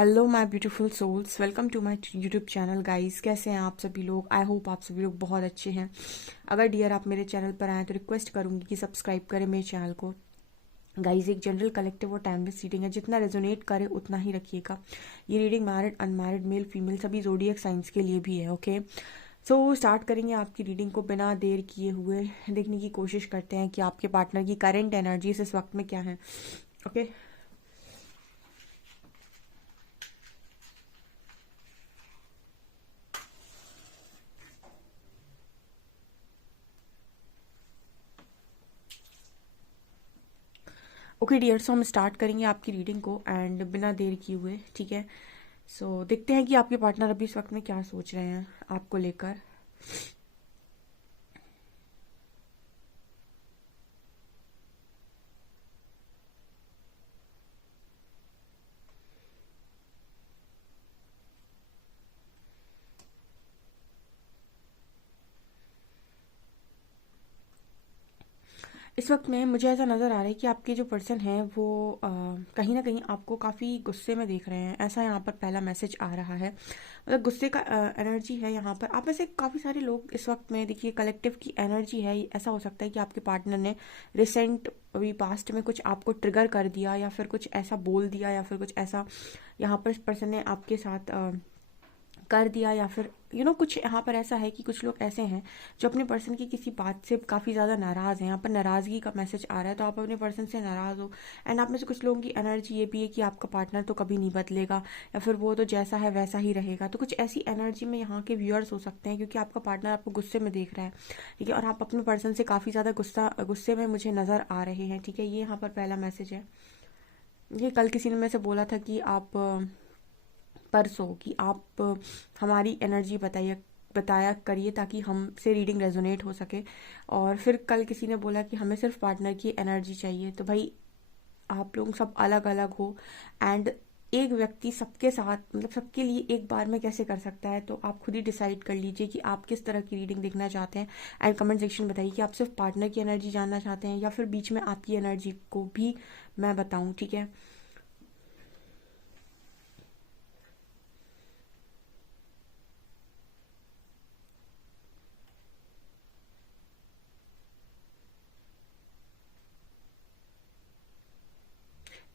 Hello my beautiful souls, welcome to my YouTube channel guys. कैसे हैं आप सभी लोग? आई होप आप सभी लोग बहुत अच्छे हैं। अगर डियर आप मेरे चैनल पर आए तो रिक्वेस्ट करूंगी कि सब्सक्राइब करें मेरे चैनल को। गाइस, एक जनरल कलेक्टिव और टाइमलेस रीडिंग है, जितना रेजोनेट करे उतना ही रखिएगा। ये reading married unmarried male female सभी जोडियक साइंस के लिए भी है। ओके, सो स्टार्ट करेंगे आपकी रीडिंग को बिना देर किए हुए। देखने की कोशिश करते हैं कि आपके पार्टनर की करेंट एनर्जीज इस वक्त में क्या है। ओके, ओके डियर, सो हम स्टार्ट करेंगे आपकी रीडिंग को एंड बिना देर किए हुए। ठीक है, सो देखते हैं कि आपके पार्टनर अभी इस वक्त में क्या सोच रहे हैं आपको लेकर। इस वक्त में मुझे ऐसा नज़र आ रहा है कि आपके जो पर्सन हैं वो कहीं ना कहीं आपको काफ़ी गुस्से में देख रहे हैं। ऐसा यहाँ पर पहला मैसेज आ रहा है, मतलब गुस्से का एनर्जी है यहाँ पर। आप में से काफ़ी सारे लोग इस वक्त में, देखिए कलेक्टिव की एनर्जी है। ऐसा हो सकता है कि आपके पार्टनर ने रिसेंट अभी पास्ट में कुछ आपको ट्रिगर कर दिया, या फिर कुछ ऐसा बोल दिया, या फिर कुछ ऐसा यहाँ पर इस पर्सन ने आपके साथ कर दिया, या फिर कुछ यहाँ पर ऐसा है कि कुछ लोग ऐसे हैं जो अपने पर्सन की किसी बात से काफ़ी ज़्यादा नाराज़ हैं। यहाँ पर नाराज़गी का मैसेज आ रहा है, तो आप अपने पर्सन से नाराज़ हो। एंड आप में से कुछ लोगों की एनर्जी ये भी है कि आपका पार्टनर तो कभी नहीं बदलेगा, या फिर वो तो जैसा है वैसा ही रहेगा। तो कुछ ऐसी एनर्जी में यहाँ के व्यूअर्स हो सकते हैं, क्योंकि आपका पार्टनर आपको गुस्से में देख रहा है। ठीक है, और आप अपने पर्सन से काफ़ी ज़्यादा गुस्से में मुझे नज़र आ रहे हैं। ठीक है, ये यहाँ पर पहला मैसेज है। ये कल किसी ने मेरे से बोला था कि आप परसों कि आप हमारी एनर्जी बताया करिए ताकि हमसे रीडिंग रेजोनेट हो सके। और फिर कल किसी ने बोला कि हमें सिर्फ पार्टनर की एनर्जी चाहिए। तो भाई, आप लोग सब अलग अलग हो, एंड एक व्यक्ति सबके साथ, मतलब सबके लिए एक बार में कैसे कर सकता है। तो आप खुद ही डिसाइड कर लीजिए कि आप किस तरह की रीडिंग देखना चाहते हैं। एंड कमेंट सेक्शन में बताइए कि आप सिर्फ पार्टनर की एनर्जी जानना चाहते हैं, या फिर बीच में आपकी एनर्जी को भी मैं बताऊं। ठीक है,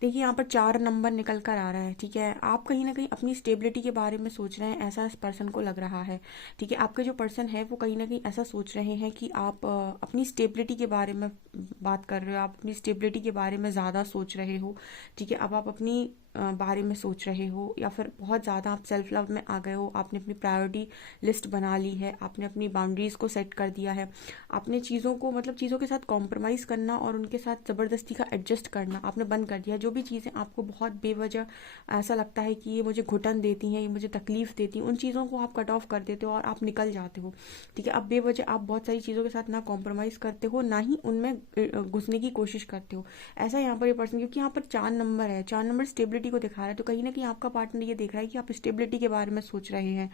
देखिए यहाँ पर 4 नंबर निकल कर आ रहा है। ठीक है, आप कहीं ना कहीं अपनी स्टेबिलिटी के बारे में सोच रहे हैं, ऐसा इस पर्सन को लग रहा है। ठीक है, आपके जो पर्सन है वो कहीं ना कहीं ऐसा सोच रहे हैं कि आप अपनी स्टेबिलिटी के बारे में बात कर रहे हो, आप अपनी स्टेबिलिटी के बारे में ज़्यादा सोच रहे हो। ठीक है, अब आप अपनी बारे में सोच रहे हो, या फिर बहुत ज़्यादा आप सेल्फ लव में आ गए हो। आपने अपनी प्रायोरिटी लिस्ट बना ली है, आपने अपनी बाउंड्रीज़ को सेट कर दिया है। आपने चीज़ों को, मतलब चीज़ों के साथ कॉम्प्रोमाइज़ करना और उनके साथ ज़बरदस्ती का एडजस्ट करना आपने बंद कर दिया। जो भी चीज़ें आपको बहुत बेवजह ऐसा लगता है कि ये मुझे घुटन देती हैं, ये मुझे तकलीफ़ देती हैं, उन चीज़ों को आप कट ऑफ कर देते हो और आप निकल जाते हो। ठीक है, अब बेवजह आप बहुत सारी चीज़ों के साथ ना कॉम्प्रोमाइज़ करते हो, ना ही उनमें घुसने की कोशिश करते हो। ऐसा यहाँ पर ये पर्सन, क्योंकि यहाँ पर 4 नंबर है, 4 नंबर स्टेबिलिटी को दिखा रहा है। तो कहीं ना कहीं आपका पार्टनर ये देख रहा है कि आप स्टेबिलिटी के बारे में सोच रहे हैं,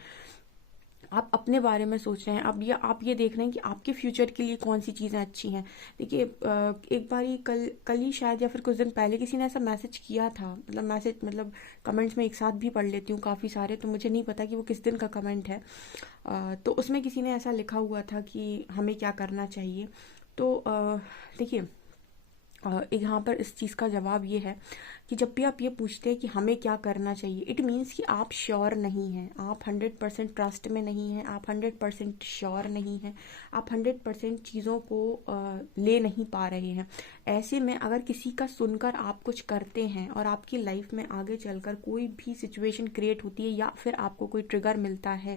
आप अपने बारे में सोच रहे हैं। अब ये आप ये देख रहे हैं कि आपके फ्यूचर के लिए कौन सी चीज़ें अच्छी हैं। देखिए, एक बार ही कल ही शायद, या फिर कुछ दिन पहले किसी ने ऐसा मैसेज किया था, मतलब मैसेज, मतलब कमेंट्स में एक साथ भी पढ़ लेती हूँ काफ़ी सारे, तो मुझे नहीं पता कि वो किस दिन का कमेंट है। तो उसमें किसी ने ऐसा लिखा हुआ था कि हमें क्या करना चाहिए। तो देखिए, एक यहाँ पर इस चीज़ का जवाब ये है कि जब भी आप ये पूछते हैं कि हमें क्या करना चाहिए, इट मीन्स कि आप श्योर नहीं हैं, आप 100% ट्रस्ट में नहीं हैं, आप 100% श्योर नहीं हैं, आप 100% चीज़ों को ले नहीं पा रहे हैं। ऐसे में अगर किसी का सुनकर आप कुछ करते हैं और आपकी लाइफ में आगे चलकर कोई भी सिचुएशन क्रिएट होती है, या फिर आपको कोई ट्रिगर मिलता है,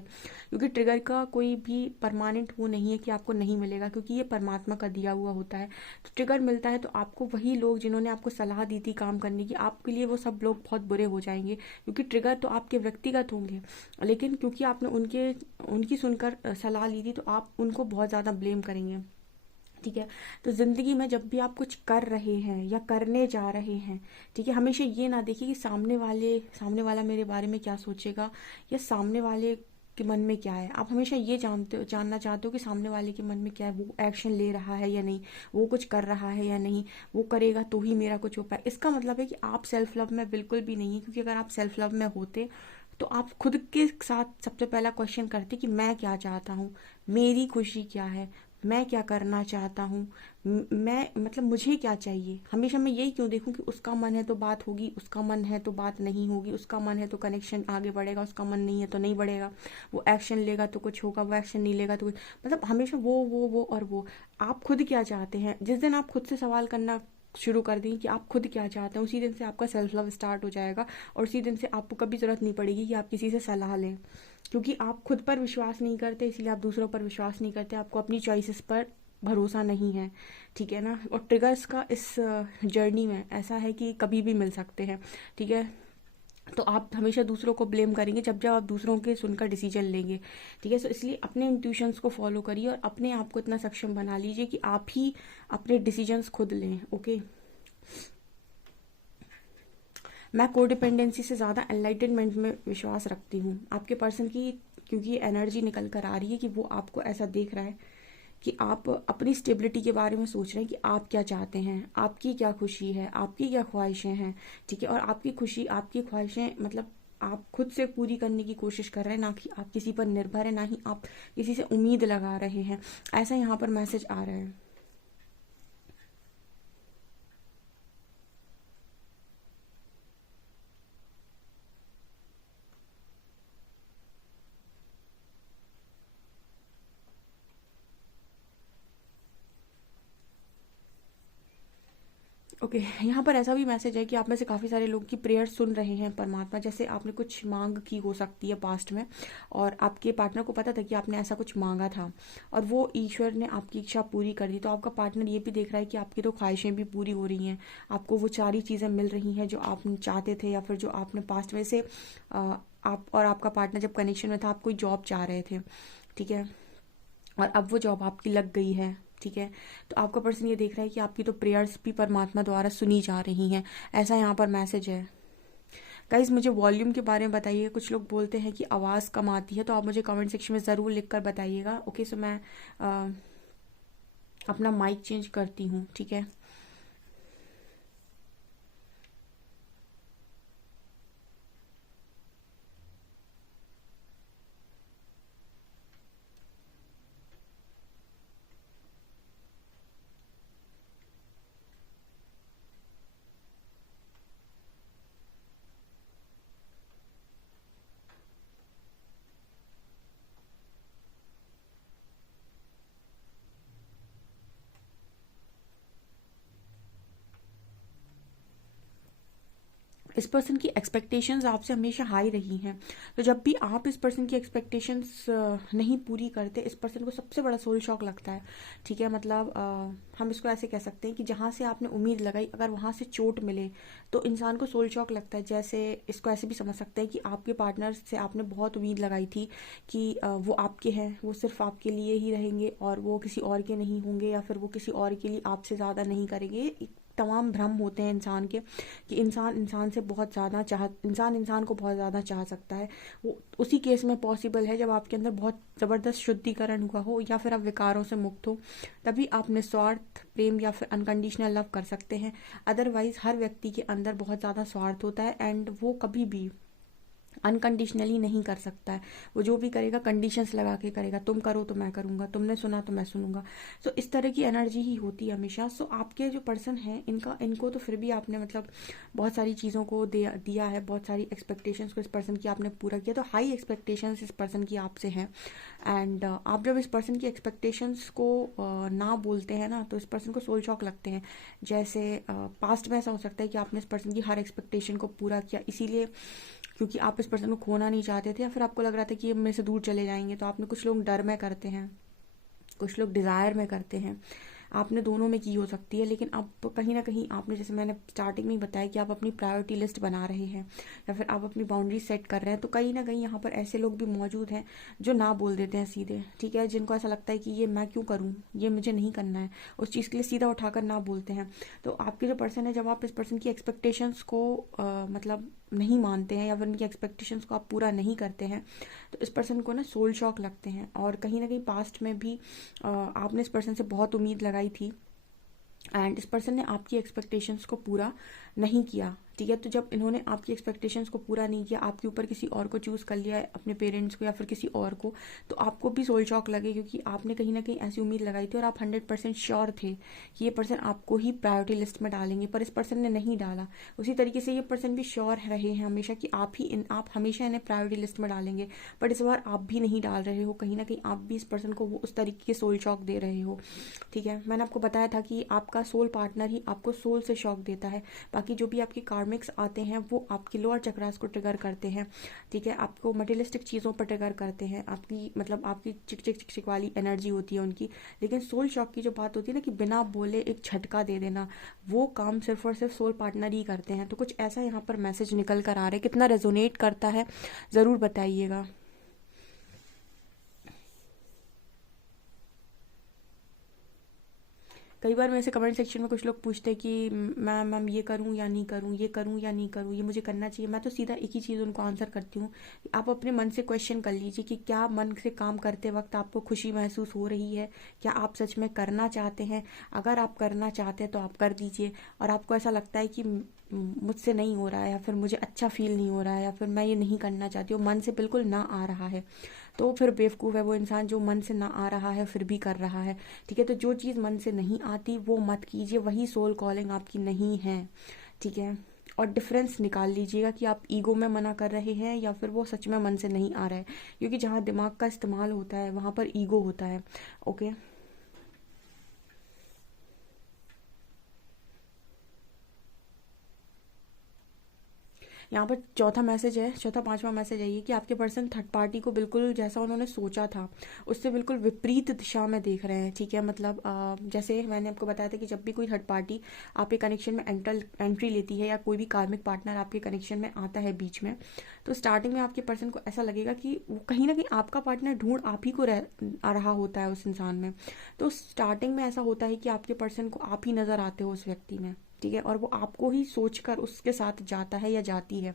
क्योंकि ट्रिगर का कोई भी परमानेंट वो नहीं है कि आपको नहीं मिलेगा, क्योंकि ये परमात्मा का दिया हुआ होता है। तो ट्रिगर मिलता है तो आपको वही लोग जिन्होंने आपको सलाह दी थी काम करने की, आपके लिए वो सब लोग बहुत बुरे हो जाएंगे, क्योंकि ट्रिगर तो आपके व्यक्तिगत होंगे, लेकिन क्योंकि आपने उनकी सुनकर सलाह ली थी, तो आप उनको बहुत ज़्यादा ब्लेम करेंगे। ठीक है, तो ज़िंदगी में जब भी आप कुछ कर रहे हैं या करने जा रहे हैं, ठीक है, हमेशा ये ना देखिए कि सामने वाला मेरे बारे में क्या सोचेगा, या सामने वाले के मन में क्या है। आप हमेशा ये जानना चाहते हो कि सामने वाले के मन में क्या है, वो एक्शन ले रहा है या नहीं, वो कुछ कर रहा है या नहीं, वो करेगा तो ही मेरा कुछ हो पाए। इसका मतलब है कि आप सेल्फ लव में बिल्कुल भी नहीं है, क्योंकि अगर आप सेल्फ लव में होते तो आप खुद के साथ सबसे पहला क्वेश्चन करते कि मैं क्या चाहता हूँ, मेरी खुशी क्या है, मैं क्या करना चाहता हूँ, मैं मतलब मुझे क्या चाहिए। हमेशा मैं यही क्यों देखूं कि उसका मन है तो बात होगी, उसका मन है तो बात नहीं होगी, उसका मन है तो कनेक्शन आगे बढ़ेगा, उसका मन नहीं है तो नहीं बढ़ेगा, वो एक्शन लेगा तो कुछ होगा, वो एक्शन नहीं लेगा तो कुछ, मतलब हमेशा वो और वो। आप खुद क्या चाहते हैं, जिस दिन आप खुद से सवाल करना शुरू कर दें कि आप खुद क्या चाहते हैं, उसी दिन से आपका सेल्फ लव स्टार्ट हो जाएगा, और उसी दिन से आपको कभी ज़रूरत नहीं पड़ेगी कि आप किसी से सलाह लें, क्योंकि आप खुद पर विश्वास नहीं करते, इसलिए आप दूसरों पर विश्वास नहीं करते, आपको अपनी चॉइसेस पर भरोसा नहीं है, ठीक है ना। और ट्रिगर्स का इस जर्नी में ऐसा है कि कभी भी मिल सकते हैं, ठीक है। तो आप हमेशा दूसरों को ब्लेम करेंगे जब जब आप दूसरों के सुनकर डिसीजन लेंगे, ठीक है। सो इसलिए अपने इंट्यूशंस को फॉलो करिए और अपने आप को इतना सक्षम बना लीजिए कि आप ही अपने डिसीजंस खुद लें, ओके। मैं कोडिपेंडेंसी से ज़्यादा एनलाइटनमेंट में विश्वास रखती हूँ आपके पर्सन की, क्योंकि ये एनर्जी निकल कर आ रही है कि वो आपको ऐसा देख रहा है कि आप अपनी स्टेबिलिटी के बारे में सोच रहे हैं कि आप क्या चाहते हैं, आपकी क्या खुशी है, आपकी क्या ख्वाहिशें हैं, ठीक है। और आपकी खुशी, आपकी ख्वाहिशें मतलब आप खुद से पूरी करने की कोशिश कर रहे हैं, ना कि आप किसी पर निर्भर है, ना ही आप किसी से उम्मीद लगा रहे हैं। ऐसा यहाँ पर मैसेज आ रहा है। ओके यहाँ पर ऐसा भी मैसेज है कि आप में से काफ़ी सारे लोग की प्रेयर सुन रहे हैं परमात्मा, जैसे आपने कुछ मांग की हो सकती है पास्ट में, और आपके पार्टनर को पता था कि आपने ऐसा कुछ मांगा था, और वो ईश्वर ने आपकी इच्छा पूरी कर दी। तो आपका पार्टनर ये भी देख रहा है कि आपकी तो ख्वाहिशें भी पूरी हो रही हैं, आपको वो सारी चीज़ें मिल रही हैं जो आप चाहते थे, या फिर जो आपने पास्ट में से आप और आपका पार्टनर जब कनेक्शन में था आप कोई जॉब चाह रहे थे, ठीक है, और अब वो जॉब आपकी लग गई है, ठीक है। तो आपका पर्सन ये देख रहा है कि आपकी तो प्रेयर्स भी परमात्मा द्वारा सुनी जा रही हैं, ऐसा यहाँ पर मैसेज है। गाइज मुझे वॉल्यूम के बारे में बताइए, कुछ लोग बोलते हैं कि आवाज़ कम आती है, तो आप मुझे कमेंट सेक्शन में ज़रूर लिख कर बताइएगा, ओके। सो मैं अपना माइक चेंज करती हूँ, ठीक है। इस पर्सन की एक्सपेक्टेशंस आपसे हमेशा हाई रही हैं, तो जब भी आप इस पर्सन की एक्सपेक्टेशंस नहीं पूरी करते, इस पर्सन को सबसे बड़ा सोल शॉक लगता है, ठीक है। मतलब हम इसको ऐसे कह सकते हैं कि जहाँ से आपने उम्मीद लगाई अगर वहाँ से चोट मिले तो इंसान को सोल शॉक लगता है। जैसे इसको ऐसे भी समझ सकते हैं कि आपके पार्टनर से आपने बहुत उम्मीद लगाई थी कि वो आपके हैं, वो सिर्फ आपके लिए ही रहेंगे और वो किसी और के नहीं होंगे, या फिर वो किसी और के लिए आपसे ज़्यादा नहीं करेंगे। तमाम भ्रम होते हैं इंसान के कि इंसान से बहुत ज़्यादा इंसान को बहुत ज़्यादा चाह सकता है। वो उसी केस में पॉसिबल है जब आपके अंदर बहुत ज़बरदस्त शुद्धिकरण हुआ हो, या फिर आप विकारों से मुक्त हो, तभी आप निस्वार्थ प्रेम या फिर अनकंडीशनल लव कर सकते हैं। अदरवाइज़ हर व्यक्ति के अंदर बहुत ज़्यादा स्वार्थ होता है, एंड वो कभी भी अनकंडीशनली नहीं कर सकता है। वो जो भी करेगा कंडीशंस लगा के करेगा, तुम करो तो मैं करूँगा, तुमने सुना तो मैं सुनूंगा। सो इस तरह की एनर्जी ही होती है हमेशा। सो आपके जो पर्सन हैं इनको तो फिर भी आपने मतलब बहुत सारी चीज़ों को दिया है, बहुत सारी एक्सपेक्टेशंस को इस पर्सन की आपने पूरा किया, तो हाई एक्सपेक्टेशंस इस पर्सन की आपसे हैं। एंड आप जब इस पर्सन की एक्सपेक्टेशंस को ना बोलते हैं ना, तो इस पर्सन को सोल शॉक लगते हैं। जैसे पास्ट में ऐसा हो सकता है कि आपने इस पर्सन की हर एक्सपेक्टेशन को पूरा किया, इसीलिए क्योंकि आप इस पर्सन को खोना नहीं चाहते थे, या फिर आपको लग रहा था कि ये मेरे से दूर चले जाएंगे, तो आपने, कुछ लोग डर में करते हैं, कुछ लोग डिज़ायर में करते हैं, आपने दोनों में की हो सकती है। लेकिन अब कहीं ना कहीं आपने, जैसे मैंने स्टार्टिंग में ही बताया कि आप अपनी प्रायोरिटी लिस्ट बना रहे हैं, या फिर आप अपनी बाउंड्री सेट कर रहे हैं, तो कहीं ना कहीं यहाँ पर ऐसे लोग भी मौजूद हैं जो ना बोल देते हैं सीधे, ठीक है। जिनको ऐसा लगता है कि ये मैं क्यों करूँ, ये मुझे नहीं करना है, उस चीज़ के लिए सीधा उठाकर ना बोलते हैं। तो आपके जो पर्सन है, जब आप इस पर्सन की एक्सपेक्टेशंस को मतलब नहीं मानते हैं या फिर उनकी एक्सपेक्टेशंस को आप पूरा नहीं करते हैं, तो इस पर्सन को ना सोल शॉक लगते हैं। और कहीं ना कहीं पास्ट में भी आपने इस पर्सन से बहुत उम्मीद लगाई थी एंड इस पर्सन ने आपकी एक्सपेक्टेशंस को पूरा नहीं किया, ठीक है। तो जब इन्होंने आपकी एक्सपेक्टेशंस को पूरा नहीं किया, आपके ऊपर किसी और को चूज़ कर लिया है, अपने पेरेंट्स को या फिर किसी और को, तो आपको भी सोल शॉक लगे, क्योंकि आपने कहीं ना कहीं ऐसी उम्मीद लगाई थी और आप 100% श्योर थे कि ये पर्सन आपको ही प्रायोरिटी लिस्ट में डालेंगे, पर इस पर्सन ने नहीं डाला। उसी तरीके से ये पर्सन भी श्योर रहे हैं हमेशा कि आप हमेशा इन्हें प्रायोरिटी लिस्ट में डालेंगे, बट इस बार आप भी नहीं डाल रहे हो। कहीं ना कहीं आप भी इस पर्सन को वो उस तरीके के सोल शॉक दे रहे हो, ठीक है। मैंने आपको बताया था कि आपका सोल पार्टनर ही आपको सोल से शॉक देता है। बाकी जो भी आपके कार्मिक्स आते हैं वो आपकी लोअर चक्रास को ट्रिगर करते हैं, ठीक है। आपको मटेरियलिस्टिक चीज़ों पर ट्रिगर करते हैं, आपकी मतलब आपकी चिक चिक चिक चिक वाली एनर्जी होती है उनकी। लेकिन सोल शॉक की जो बात होती है ना, कि बिना बोले एक झटका दे देना, वो काम सिर्फ और सिर्फ सोल पार्टनर ही करते हैं। तो कुछ ऐसा यहाँ पर मैसेज निकल कर आ रहा है, कितना रेजोनेट करता है ज़रूर बताइएगा। कई बार मेरे से कमेंट सेक्शन में कुछ लोग पूछते हैं कि मैम ये करूं या नहीं करूं, ये करूं या नहीं करूं, ये मुझे करना चाहिए। मैं तो सीधा एक ही चीज़ उनको आंसर करती हूँ, आप अपने मन से क्वेश्चन कर लीजिए कि क्या मन से काम करते वक्त आपको खुशी महसूस हो रही है, क्या आप सच में करना चाहते हैं। अगर आप करना चाहते हैं तो आप कर दीजिए, और आपको ऐसा लगता है कि मुझसे नहीं हो रहा है या फिर मुझे अच्छा फील नहीं हो रहा है या फिर मैं ये नहीं करना चाहती हूँ, मन से बिल्कुल ना आ रहा है, तो फिर बेवकूफ़ है वो इंसान जो मन से ना आ रहा है फिर भी कर रहा है, ठीक है। तो जो चीज़ मन से नहीं आती वो मत कीजिए, वही सोल कॉलिंग आपकी नहीं है, ठीक है। और डिफरेंस निकाल लीजिएगा कि आप ईगो में मना कर रहे हैं या फिर वो सच में मन से नहीं आ रहा है, क्योंकि जहाँ दिमाग का इस्तेमाल होता है वहाँ पर ईगो होता है, ओके। यहाँ पर चौथा मैसेज है, चौथा पांचवा मैसेज है ये, कि आपके पर्सन थर्ड पार्टी को बिल्कुल जैसा उन्होंने सोचा था उससे बिल्कुल विपरीत दिशा में देख रहे हैं, ठीक है। मतलब जैसे मैंने आपको बताया था कि जब भी कोई थर्ड पार्टी आपके कनेक्शन में एंट्री लेती है या कोई भी कार्मिक पार्टनर आपके कनेक्शन में आता है बीच में, तो स्टार्टिंग में आपके पर्सन को ऐसा लगेगा कि वो कहीं ना कहीं आपका पार्टनर ढूंढ आप ही को आ रहा होता है उस इंसान में। तो स्टार्टिंग में ऐसा होता है कि आपके पर्सन को आप ही नज़र आते हो उस व्यक्ति में, ठीक है, और वो आपको ही सोचकर उसके साथ जाता है या जाती है,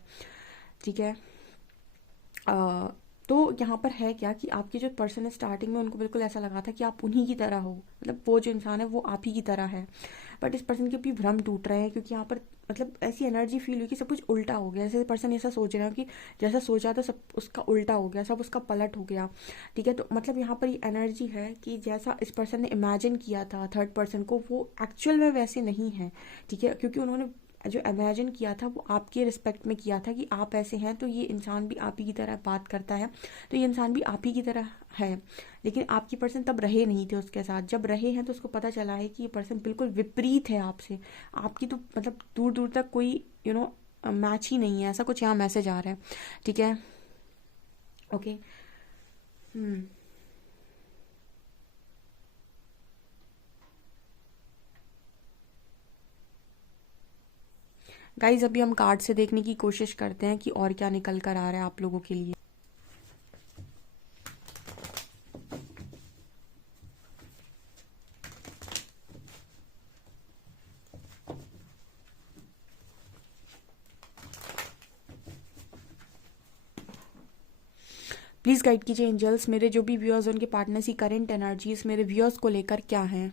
ठीक है। अ, तो यहाँ पर है क्या कि आपके जो पर्सन है स्टार्टिंग में उनको बिल्कुल ऐसा लगा था कि आप उन्हीं की तरह हो, मतलब वो जो इंसान है वो आप ही की तरह है। बट इस पर्सन के भी भ्रम टूट रहे हैं, क्योंकि यहाँ पर मतलब ऐसी एनर्जी फील हुई कि सब कुछ उल्टा हो गया, जैसे पर्सन ऐसा सोच रहे हो कि जैसा सोचा था सब उसका उल्टा हो गया, सब उसका पलट हो गया, ठीक है। तो मतलब यहाँ पर ये एनर्जी है कि जैसा इस पर्सन ने इमेजिन किया था थर्ड पर्सन को, वो एक्चुअल में वैसे नहीं है, ठीक है। क्योंकि उन्होंने जो इमेजिन किया था वो आपके रिस्पेक्ट में किया था कि आप ऐसे हैं तो ये इंसान भी आप ही की तरह बात करता है, तो ये इंसान भी आप ही की तरह है। लेकिन आपकी पर्सन तब रहे नहीं थे उसके साथ, जब रहे हैं तो उसको पता चला है कि ये पर्सन बिल्कुल विपरीत है आपसे, आपकी तो मतलब दूर दूर तक कोई मैच ही नहीं है, ऐसा कुछ यहाँ मैसेज आ रहा है, ठीक है, ओके। हम्म। गाइज अभी हम कार्ड से देखने की कोशिश करते हैं कि और क्या निकल कर आ रहा है आप लोगों के लिए। प्लीज़ गाइड कीजिए एंजल्स, मेरे जो भी व्यूअर्स उनके पार्टनर्स की करंट एनर्जीज मेरे व्यूअर्स को लेकर क्या हैं।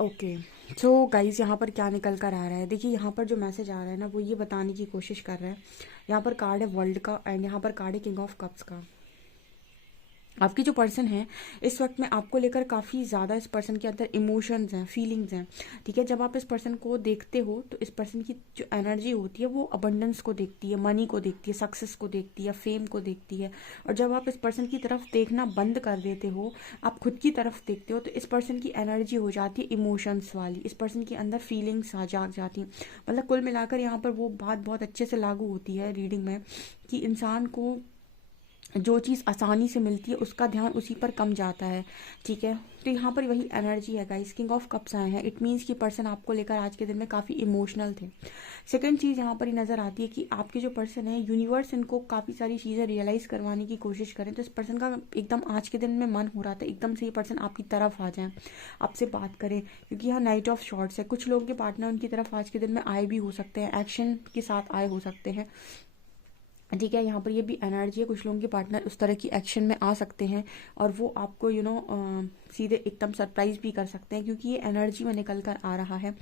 ओके। सो गाइज यहाँ पर क्या निकल कर आ रहा है, देखिए यहाँ पर जो मैसेज आ रहा है ना वो ये बताने की कोशिश कर रहा है। यहाँ पर कार्ड है वर्ल्ड का एंड यहाँ पर कार्ड है किंग ऑफ कप्स का। आपकी जो पर्सन है इस वक्त में आपको लेकर काफ़ी ज़्यादा इस पर्सन के अंदर इमोशंस हैं, फीलिंग्स हैं। ठीक है, जब आप इस पर्सन को देखते हो तो इस पर्सन की जो एनर्जी होती है वो अबंडेंस को देखती है, मनी को देखती है, सक्सेस को देखती है, फेम को देखती है। और जब आप इस पर्सन की तरफ देखना बंद कर देते हो, आप खुद की तरफ देखते हो, तो इस पर्सन की एनर्जी हो जाती है इमोशंस वाली, इस पर्सन के अंदर फीलिंग्स आ जाग जाती हैं। मतलब कुल मिलाकर यहाँ पर वो बात बहुत अच्छे से लागू होती है रीडिंग में कि इंसान को जो चीज़ आसानी से मिलती है उसका ध्यान उसी पर कम जाता है। ठीक है, तो यहाँ पर वही एनर्जी है गाइस, किंग ऑफ कप्स आए हैं। इट मीन्स कि पर्सन आपको लेकर आज के दिन में काफ़ी इमोशनल थे। सेकंड चीज़ यहाँ पर ही नज़र आती है कि आपके जो पर्सन है यूनिवर्स इनको काफ़ी सारी चीज़ें रियलाइज़ करवाने की कोशिश करें। तो इस पर्सन का एकदम आज के दिन में मन हो रहा था एकदम से ये पर्सन आपकी तरफ आ जाए, आपसे बात करें, क्योंकि यहाँ नाइट ऑफ शॉर्ट्स है। कुछ लोगों के पार्टनर उनकी तरफ आज के दिन में आए भी हो सकते हैं, एक्शन के साथ आए हो सकते हैं। ठीक है, यहाँ पर ये भी एनर्जी है, कुछ लोगों के पार्टनर उस तरह की एक्शन में आ सकते हैं और वो आपको सीधे एकदम सरप्राइज भी कर सकते हैं, क्योंकि ये एनर्जी में निकल कर आ रहा है।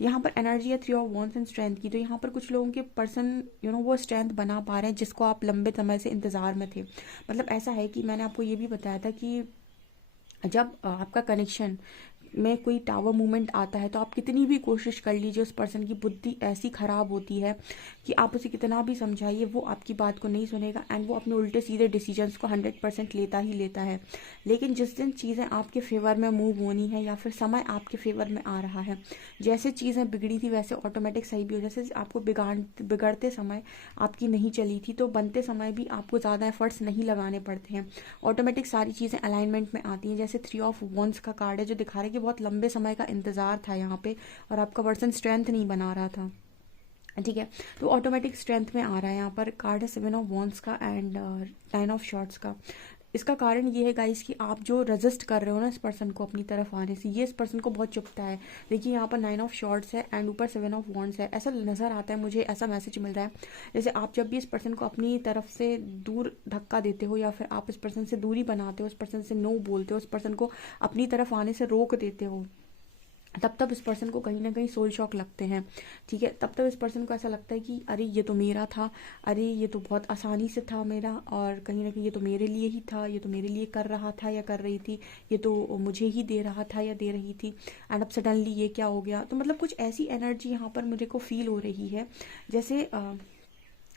यहाँ पर एनर्जी है three of wands and strength की। तो यहाँ पर कुछ लोगों के पर्सन वो स्ट्रेंथ बना पा रहे हैं जिसको आप लंबे समय से इंतज़ार में थे। मतलब ऐसा है कि मैंने आपको ये भी बताया था कि जब आपका कनेक्शन में कोई टावर मूवमेंट आता है तो आप कितनी भी कोशिश कर लीजिए, उस पर्सन की बुद्धि ऐसी ख़राब होती है कि आप उसे कितना भी समझाइए वो आपकी बात को नहीं सुनेगा एंड वो अपने उल्टे सीधे डिसीजंस को 100% लेता ही लेता है। लेकिन जिस दिन चीज़ें आपके फेवर में मूव होनी है या फिर समय आपके फेवर में आ रहा है, जैसे चीज़ें बिगड़ी थी वैसे ऑटोमेटिक सही भी हो। जैसे आपको बिगड़ते समय आपकी नहीं चली थी तो बनते समय भी आपको ज़्यादा एफर्ट्स नहीं लगाने पड़ते हैं, ऑटोमेटिक सारी चीज़ें अलाइनमेंट में आती हैं। जैसे थ्री ऑफ वॉन्ड्स का कार्ड है जो दिखा रहा है कि बहुत लंबे समय का इंतज़ार था यहाँ पे और आपका पर्सन स्ट्रेंथ नहीं बना रहा था। ठीक है, तो ऑटोमेटिक स्ट्रेंथ में आ रहा है। यहाँ पर कार्ड है सेवन ऑफ वॉन्ड्स का एंड नाइन ऑफ शॉर्ट्स का। इसका कारण ये है गाइस कि आप जो रजिस्ट कर रहे हो ना इस पर्सन को अपनी तरफ आने से, ये इस पर्सन को बहुत चुभता है। देखिए यहाँ पर नाइन ऑफ शॉर्ट्स है एंड ऊपर सेवन ऑफ वॉन्ड्स है। ऐसा नज़र आता है मुझे, ऐसा मैसेज मिल रहा है जैसे आप जब भी इस पर्सन को अपनी तरफ से दूर धक्का देते हो या फिर आप इस पर्सन से दूरी बनाते हो, इस पर्सन से नो बोलते हो, इस पर्सन को अपनी तरफ आने से रोक देते हो, तब इस पर्सन को कहीं ना कहीं सोल शॉक लगते हैं। ठीक है, तब इस पर्सन को ऐसा लगता है कि अरे ये तो मेरा था, अरे ये तो बहुत आसानी से था मेरा, और कहीं ना कहीं ये तो मेरे लिए ही था, ये तो मेरे लिए कर रहा था या कर रही थी, ये तो मुझे ही दे रहा था या दे रही थी, एंड अब सडनली ये क्या हो गया। तो मतलब कुछ ऐसी एनर्जी यहाँ पर मुझे को फील हो रही है जैसे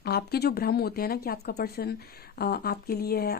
आपके जो भ्रम होते हैं ना कि आपका पर्सन आपके लिए है,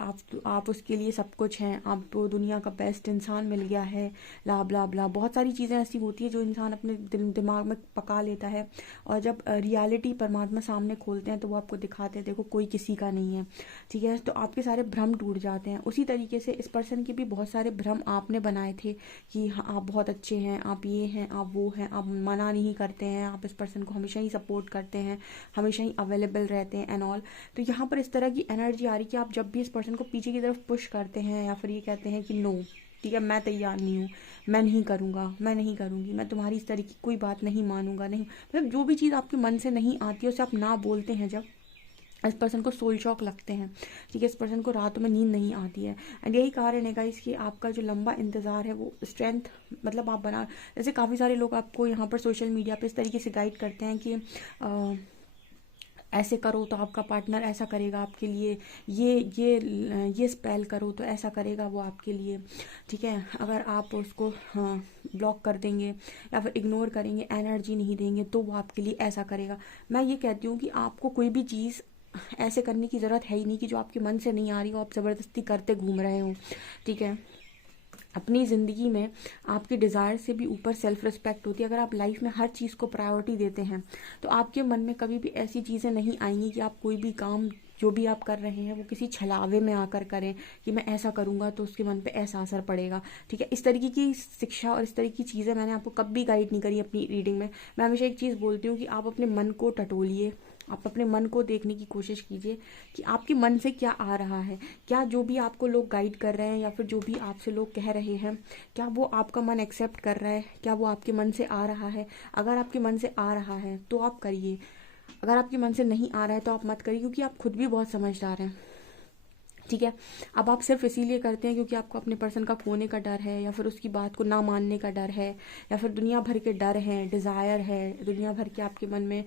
आप उसके लिए सब कुछ हैं, आपको दुनिया का बेस्ट इंसान मिल गया है, ला ब्ला ब्ला, बहुत सारी चीज़ें ऐसी होती है जो इंसान अपने दिमाग में पका लेता है और जब रियलिटी परमात्मा सामने खोलते हैं तो वो आपको दिखाते हैं देखो कोई किसी का नहीं है। ठीक है, तो आपके सारे भ्रम टूट जाते हैं। उसी तरीके से इस पर्सन के भी बहुत सारे भ्रम आपने बनाए थे कि हाँ आप बहुत अच्छे हैं, आप ये हैं, आप वो हैं, आप मना नहीं करते हैं, आप इस पर्सन को हमेशा ही सपोर्ट करते हैं, हमेशा ही अवेलेबल रहते हैं एंड ऑल। तो यहाँ पर इस तरह की एनर्जी आ रही कि आप जब भी इस पर्सन को पीछे की तरफ पुश करते हैं या फिर ये कहते हैं कि नो ठीक है मैं तैयार नहीं हूँ, मैं नहीं करूँगा, मैं नहीं करूँगी, मैं तुम्हारी इस तरह की कोई बात नहीं मानूंगा, नहीं, मतलब जो भी चीज़ आपके मन से नहीं आती है उसे आप ना बोलते हैं, जब इस पर्सन को सोल शॉक लगते हैं। ठीक है, इस पर्सन को रातों में नींद नहीं आती है एंड यही कारण है गाइस कि आपका जो लंबा इंतज़ार है वो स्ट्रेंथ मतलब आप बना, जैसे काफ़ी सारे लोग आपको यहाँ पर सोशल मीडिया पे इस तरीके से गाइड करते हैं कि ऐसे करो तो आपका पार्टनर ऐसा करेगा आपके लिए, ये स्पेल करो तो ऐसा करेगा वो आपके लिए। ठीक है, अगर आप उसको ब्लॉक कर देंगे या फिर इग्नोर करेंगे, एनर्जी नहीं देंगे तो वो आपके लिए ऐसा करेगा। मैं ये कहती हूँ कि आपको कोई भी चीज़ ऐसे करने की ज़रूरत है ही नहीं कि जो आपके मन से नहीं आ रही हो आप ज़बरदस्ती करते घूम रहे हो। ठीक है, अपनी ज़िंदगी में आपकी डिज़ायर से भी ऊपर सेल्फ रिस्पेक्ट होती है। अगर आप लाइफ में हर चीज़ को प्रायोरिटी देते हैं तो आपके मन में कभी भी ऐसी चीज़ें नहीं आएंगी कि आप कोई भी काम जो भी आप कर रहे हैं वो किसी छलावे में आकर करें कि मैं ऐसा करूँगा तो उसके मन पे ऐसा असर पड़ेगा। ठीक है, इस तरीके की शिक्षा और इस तरीके की चीज़ें मैंने आपको कभी गाइड नहीं करी अपनी रीडिंग में। मैं हमेशा एक चीज़ बोलती हूँ कि आप अपने मन को टटोलिए, आप अपने मन को देखने की कोशिश कीजिए कि आपके मन से क्या आ रहा है, क्या जो भी आपको लोग गाइड कर रहे हैं या फिर जो भी आपसे लोग कह रहे हैं क्या वो आपका मन एक्सेप्ट कर रहा है, क्या वो आपके मन से आ रहा है। अगर आपके मन से आ रहा है तो आप करिए, अगर आपके मन से नहीं आ रहा है तो आप मत करिए, क्योंकि आप खुद भी बहुत समझदार हैं। ठीक है। अब आप सिर्फ इसीलिए करते हैं क्योंकि आपको अपने पर्सन का खोने का डर है, या फिर उसकी बात को ना मानने का डर है, या फिर दुनिया भर के डर हैं, डिज़ायर है, दुनिया भर के आपके मन में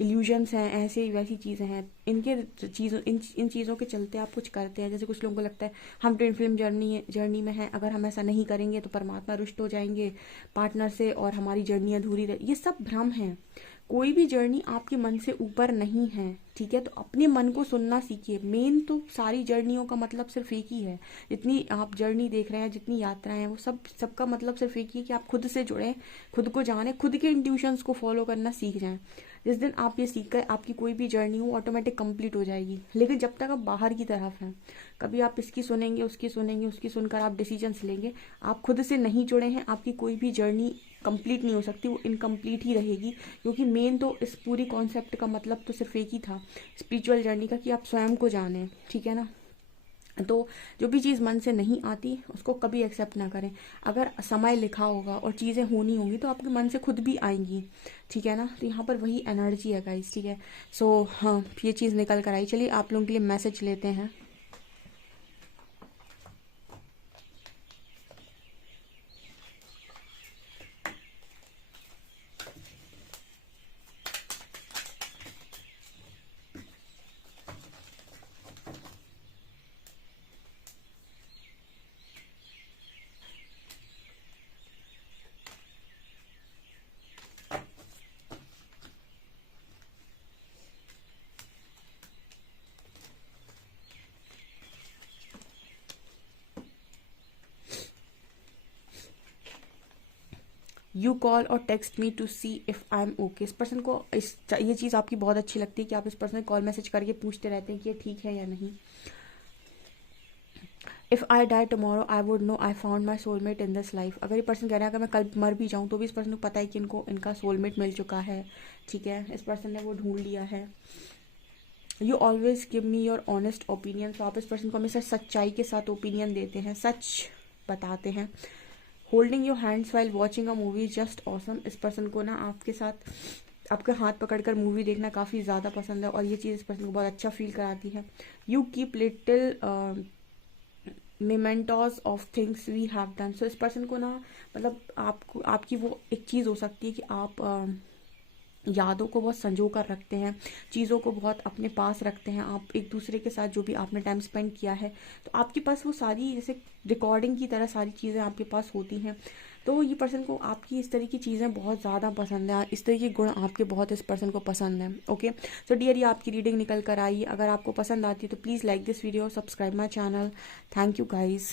इल्यूजन्स हैं, ऐसी वैसी चीज़ें हैं। इन चीज़ों के चलते आप कुछ करते हैं। जैसे कुछ लोगों को लगता है हम ट्विन फ्लेम जर्नी में हैं, अगर हम ऐसा नहीं करेंगे तो परमात्मा रुष्ट हो जाएंगे पार्टनर से और हमारी जर्नी अधूरी रहे। ये सब भ्रम है। कोई भी जर्नी आपके मन से ऊपर नहीं है, ठीक है। तो अपने मन को सुनना सीखिए। मेन तो सारी जर्नियों का मतलब सिर्फ एक ही है। जितनी आप जर्नी देख रहे हैं, जितनी यात्राएं हैं, वो सबका मतलब सिर्फ एक ही है कि आप खुद से जुड़ें, खुद को जानें, खुद के इंट्यूशंस को फॉलो करना सीख जाएं। जिस दिन आप ये सीख कर आपकी कोई भी जर्नी हो ऑटोमेटिक कंप्लीट हो जाएगी। लेकिन जब तक आप बाहर की तरफ हैं, कभी आप इसकी सुनेंगे, उसकी सुनकर आप डिसीजंस लेंगे, आप खुद से नहीं जुड़े हैं, आपकी कोई भी जर्नी कंप्लीट नहीं हो सकती, वो इनकम्प्लीट ही रहेगी। क्योंकि मेन तो इस पूरी कॉन्सेप्ट का मतलब तो सिर्फ एक ही था स्पिरिचुअल जर्नी का, कि आप स्वयं को जानें, ठीक है ना। तो जो भी चीज़ मन से नहीं आती उसको कभी एक्सेप्ट ना करें। अगर समय लिखा होगा और चीज़ें होनी होंगी तो आपके मन से खुद भी आएंगी, ठीक है ना। तो यहाँ पर वही एनर्जी है गाइस, ठीक है। सो हाँ, ये चीज़ निकल कर आई। चलिए आप लोगों के लिए मैसेज लेते हैं। You call or text me to see if I am okay. इस पर्सन को ये चीज़ आपकी बहुत अच्छी लगती है कि आप इस पर्सन को कॉल मैसेज करके पूछते रहते हैं कि ये ठीक है या नहीं। If I die tomorrow I would know I found my soulmate in this life. अगर ये पर्सन कह रहा है अगर मैं कल मर भी जाऊँ तो भी इस पर्सन को पता है कि इनका सोलमेट मिल चुका है, ठीक है। इस पर्सन ने वो ढूंढ लिया है। You always give me your honest opinion. तो आप इस पर्सन को हमेशा सच्चाई के साथ ओपिनियन देते हैं, सच बताते हैं। Holding your hands while watching a movie just awesome. इस पर्सन को ना आपके साथ आपके हाथ पकड़कर मूवी देखना काफ़ी ज़्यादा पसंद है और ये चीज़ इस पर्सन को बहुत अच्छा फील कराती है। You keep little mementos of things we have done. So इस पर्सन को ना मतलब आपको आपकी वो एक चीज़ हो सकती है कि आप यादों को बहुत संजो कर रखते हैं, चीज़ों को बहुत अपने पास रखते हैं। आप एक दूसरे के साथ जो भी आपने टाइम स्पेंड किया है तो आपके पास वो सारी जैसे रिकॉर्डिंग की तरह सारी चीज़ें आपके पास होती हैं। तो ये पर्सन को आपकी इस तरह की चीज़ें बहुत ज़्यादा पसंद है, इस तरह के गुण आपके बहुत इस पर्सन को पसंद है। ओके, सो डियर, ये आपकी रीडिंग निकल कर आई। अगर आपको पसंद आती है तो please like this video, subscribe my channel. Thank you guys.